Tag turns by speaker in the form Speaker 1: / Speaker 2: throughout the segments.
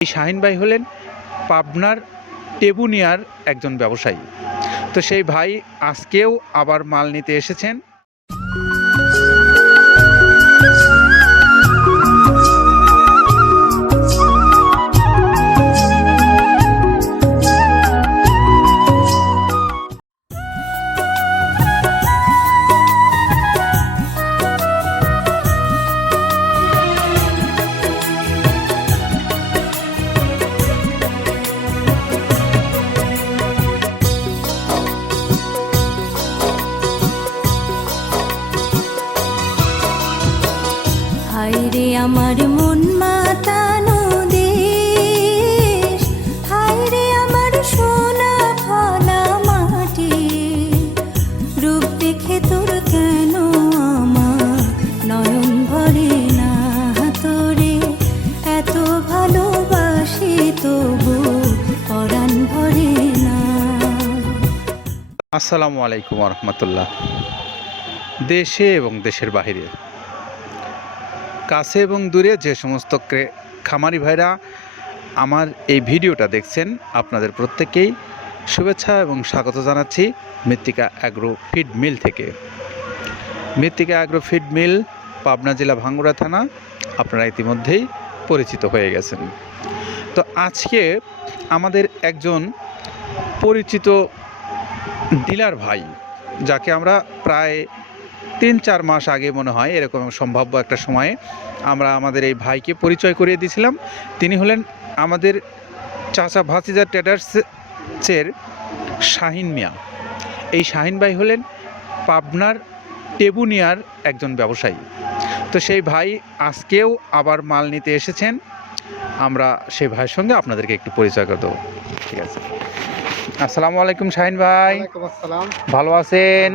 Speaker 1: এই শাহিন ভাই হলেন পাবনার টেবুনিয়ার একজন ব্যবসায়ী। তো সেই ভাই আজকেও আবার মাল নিতে এসেছেন।
Speaker 2: আমার আমার সোনা কেন নয়ন এত ভালোবাসি তবু না।
Speaker 1: আসসালামু আলাইকুম রহমতুল্লাহ। দেশে এবং দেশের বাহিরে কাছে এবং দূরে যে সমস্ত ক্রে- খামারি ভাইরা আমার এই ভিডিওটা দেখছেন, আপনাদের প্রত্যেকেই শুভেচ্ছা এবং স্বাগত জানাচ্ছি মৃত্তিকা অ্যাগ্রো ফিড মিল থেকে। মৃত্তিকা অ্যাগ্রো ফিড মিল, পাবনা জেলা ভাঙ্গুড়া থানা, আপনারা ইতিমধ্যেই পরিচিত হয়ে গেছেন। তো আজকে আমাদের একজন পরিচিত ডিলার ভাই, যাকে আমরা প্রায় তিন চার মাস আগে মনে হয় এরকম সম্ভাব্য একটা সময়ে আমরা আমাদের এই ভাইকে পরিচয় করিয়ে দিয়েছিলাম। তিনি হলেন আমাদের চাচা ভাসিজা ট্রেডার্সের শাহিন মিয়া। এই শাহিন ভাই হলেন পাবনার টেবুনিয়ার একজন ব্যবসায়ী। তো সেই ভাই আজকেও আবার মাল নিতে এসেছেন। আমরা সেই ভাইয়ের সঙ্গে আপনাদেরকে একটু পরিচয় করে দেবো। ঠিক আছে। আসসালামু আলাইকুম শাহিন ভাই।
Speaker 3: আসসালাম।
Speaker 1: ভালো আছেন?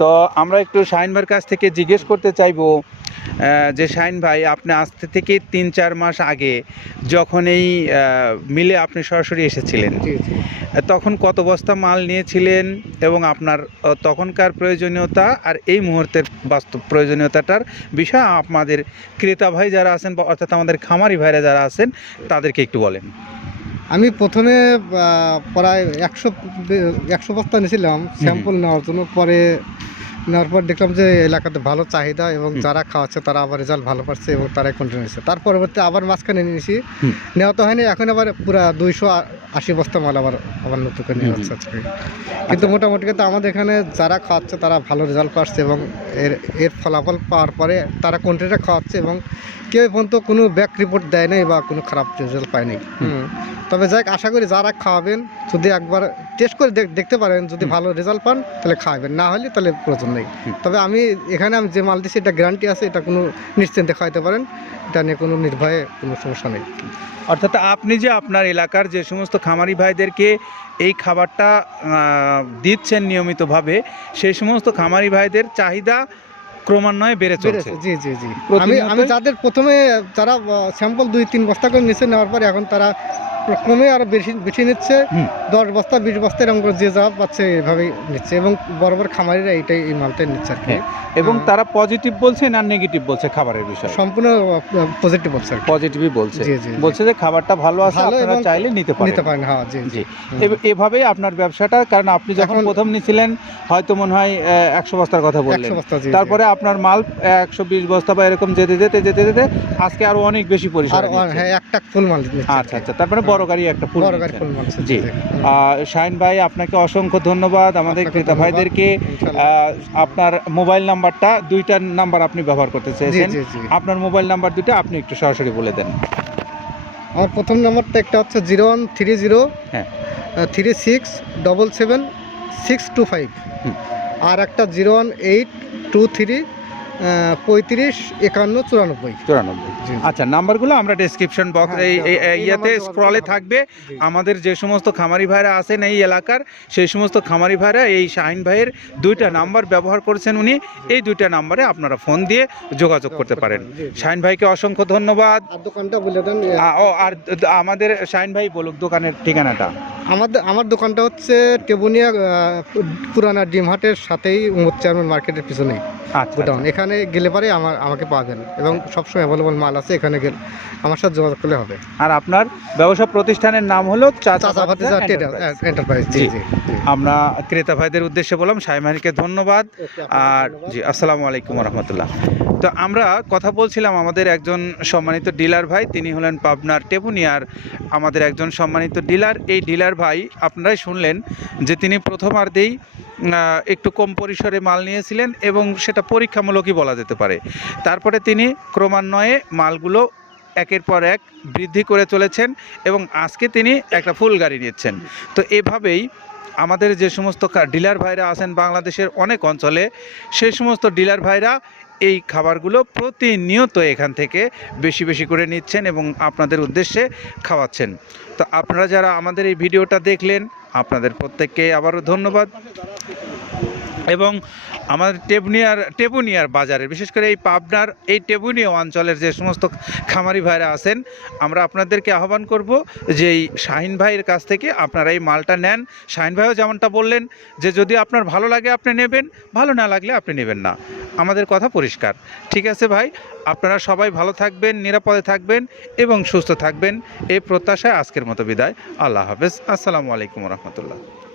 Speaker 1: তো আমরা একটু শাহিন ভাইয়ের কাছ থেকে জিজ্ঞেস করতে চাইব যে শাহিন ভাই আপনি আসতে থেকে তিন চার মাস আগে যখন এই মিলে আপনি সরাসরি এসেছিলেন তখন কত বস্তা মাল নিয়েছিলেন এবং আপনার তখনকার প্রয়োজনীয়তা আর এই মুহূর্তের বাস্তব প্রয়োজনীয়তাটার বিষয়? আমাদের ক্রেতা ভাই যারা আছেন বা অর্থাৎ আমাদের খামারি ভাইরা যারা আছেন তাদেরকে একটু বলেন।
Speaker 3: আমি প্রথমে প্রায় একশো একশো বস্তা নিয়েছিলাম স্যাম্পল নেওয়ার জন্য। পরে নেওয়ার পর দেখলাম যে এলাকাতে ভালো চাহিদা এবং যারা খাওয়াচ্ছে তারা আবার রেজাল্ট ভালো পাচ্ছে এবং তারাই কন্টিনিউ তার পরবর্তী আবার মাঝখানে নিয়েছি। নেওয়া তো হয়নি এখন আবার পুরা দুইশো আশি বস্তা মাল আবার আবার নতুন করে নিয়ে যাচ্ছে আজকে। কিন্তু মোটামুটি কিন্তু আমাদের এখানে যারা খাওয়াচ্ছে তারা ভালো রেজাল্ট পাচ্ছে এবং এর এর ফলাফল পাওয়ার পরে তারা কন্টিনিউ খাওয়াচ্ছে এবং কেউ পর্যন্ত কোনো ব্যাক রিপোর্ট দেয় নাই বা কোনো খারাপ রেজাল্ট পায়নি হুম। তবে যাই আশা করি যারা খাওয়াবেন যদি একবার টেস্ট করে দেখতে পারেন যদি ভালো রেজাল্ট পান তাহলে খাওয়াবেন। না হলে তাহলে প্রয়োজন নেই। তবে আমি এখানে আমি যে মাল দিচ্ছি এটা গ্যারান্টি আছে এটা কোনো নিশ্চিন্তে খাওয়াতে পারেন। এটা নিয়ে কোনো নির্ভয়ে কোনো সমস্যা নেই।
Speaker 1: অর্থাৎ আপনি যে আপনার এলাকার যে সমস্ত খামারি ভাইদেরকে এই খাবারটা দিচ্ছেন নিয়মিতভাবে। সেই সমস্ত খামারি ভাইদের চাহিদা ক্রমান্বয়ে বেড়ে চলেছে।
Speaker 3: জি জি জি। আমি আমি যাদের প্রথমে তারা স্যাম্পল দুই তিন বস্তা করে নিচে নেওয়ার পরে এখন তারা ক্রমে আরও বেশি বেশি নিচ্ছে দশ বস্তা বিশ বস্তা এরকম করে যে যা পাচ্ছে এভাবেই নিচ্ছে এবং বড় বড় খামারিরা এইটাই এই মালটাই নিচ্ছে আর কি
Speaker 1: হ্যাঁ, এবং। তারা পজিটিভ বলছে না নেগেটিভ বলছে খাবারের বিষয়ে
Speaker 3: সম্পূর্ণ পজিটিভ বলছে।
Speaker 1: পজিটিভই বলছে। বলছে যে খাবারটা ভালো আছে আপনারা চাইলে নিতে পারেন
Speaker 3: নিতে
Speaker 1: পারেন
Speaker 3: হ্যাঁ জি জি
Speaker 1: এভাবেই আপনার ব্যবসাটা কারণ আপনি যখন প্রথম নিছিলেন হয়তো মনে হয় একশো বস্তার কথা বললেন। তারপরে আপনার মাল একশো বিশ বস্তা বা এরকম যেতে যেতে যেতে যেতে আজকে আরও অনেক বেশি নিচ্ছেন।
Speaker 3: হ্যাঁ একটা ফুল মাল
Speaker 1: আচ্ছা আচ্ছা তারপরে বড় গাড়ি একটা ফুল
Speaker 3: বড় গাড়ি ফুল
Speaker 1: জি। শাহিন ভাই আপনাকে অসংখ্য ধন্যবাদ। আমাদের ক্রেতা ভাইদেরকে আপনার মোবাইল নাম্বারটা দুইটা নাম্বার আপনি ব্যবহার করতে চেয়েছেন। আপনার মোবাইল নাম্বার দুটো আপনি একটু সরাসরি বলে দেন।
Speaker 3: আমার প্রথম নাম্বারটা একটা হচ্ছে জিরো ওয়ান থ্রি জিরো
Speaker 1: হ্যাঁ।
Speaker 3: Three six double seven six two five. আর একটা zero one eight two three পঁয়ত্রিশ একান্ন চুরানব্বই।
Speaker 1: চুরানব্বই। আচ্ছা নাম্বারগুলো আমরা ডেসক্রিপশন বক্স
Speaker 3: হ্যাঁ,
Speaker 1: এই
Speaker 3: এই
Speaker 1: ইয়েতে স্ক্রলে থাকবে। আমাদের যে সমস্ত খামারি ভাইরা আছেন এই এলাকার সেই সমস্ত খামারি ভাইরা এই শাহিন ভাইয়ের দুইটা নাম্বার ব্যবহার করেছেন উনি। এই দুইটা নাম্বারে আপনারা ফোন দিয়ে যোগাযোগ করতে পারেন। শাহিন ভাইকে অসংখ্য ধন্যবাদ।
Speaker 3: দোকানটা বলে দেন
Speaker 1: ও আর আমাদের শাহিন ভাই বলুক দোকানের ঠিকানাটা।
Speaker 3: আমাদের আমার দোকানটা হচ্ছে টেবুনিয়া পুরানা ডিমহাটের সাথেই উমর চেয়ারম্যান মার্কেটের পিছনেই
Speaker 1: আচ্ছা
Speaker 3: গোডাউন। এখানে গেলে পরে আমার আমাকে পাওয়া পাবেন এবং সবসময় অ্যাভেলেবল মাল আছে এখানে গেলে আমার সাথে যোগাযোগ করলে হবে।
Speaker 1: আর আপনার ব্যবসা প্রতিষ্ঠানের নাম হলো চাচা
Speaker 3: ভাতিজা। এন্টারপ্রাইজ জি
Speaker 1: জি। আমরা ক্রেতা ভাইদের উদ্দেশ্যে বললাম শাইমানিকে ধন্যবাদ। আর জি আসসালামু আলাইকুম রহমতুল্লাহ তো আমরা কথা বলছিলাম আমাদের একজন সম্মানিত ডিলার ভাই তিনি হলেন পাবনার টেপুনিয়ার। আমাদের একজন সম্মানিত ডিলার এই ডিলার ভাই আপনারাই শুনলেন যে তিনি প্রথমার্ধেই একটু কম পরিসরে মাল নিয়েছিলেন এবং সেটা পরীক্ষামূলকই বলা যেতে পারে। তারপরে তিনি ক্রমান্বয়ে মালগুলো একের পর এক বৃদ্ধি করে চলেছেন এবং আজকে তিনি একটা ফুল গাড়ি নিচ্ছেন তো এভাবেই আমাদের যে সমস্ত ডিলার ভাইরা আছেন বাংলাদেশের অনেক অঞ্চলে, সেই সমস্ত ডিলার ভাইরা এই খাবারগুলো প্রতিনিয়ত এখান থেকে বেশি বেশি করে নিচ্ছেন এবং আপনাদের উদ্দেশ্যে খাওয়াচ্ছেন। তো আপনারা যারা আমাদের এই ভিডিওটা দেখলেন, আপনাদের প্রত্যেককে আবারও ধন্যবাদ। এবং আমাদের টেবনিয়ার, টেবুনিয়ার বাজারে, বিশেষ করে এই পাবনার এই টেবুনিয়া অঞ্চলের যে সমস্ত খামারি ভাইরা আছেন, আমরা আপনাদেরকে আহ্বান করব যে এই শাহিন ভাইয়ের কাছ থেকে আপনারা এই মালটা নেন। শাহিন ভাইও যেমনটা বললেন যে যদি আপনার ভালো লাগে আপনি নেবেন, ভালো না লাগলে আপনি নেবেন না। আমাদের কথা পরিষ্কার। ঠিক আছে ভাই, আপনারা সবাই ভালো থাকবেন, নিরাপদে থাকবেন এবং সুস্থ থাকবেন। এই প্রত্যাশায় আজকের মতো বিদায়। আল্লাহ হাফেজ। আসসালামু আলাইকুম রহমতুল্লাহ।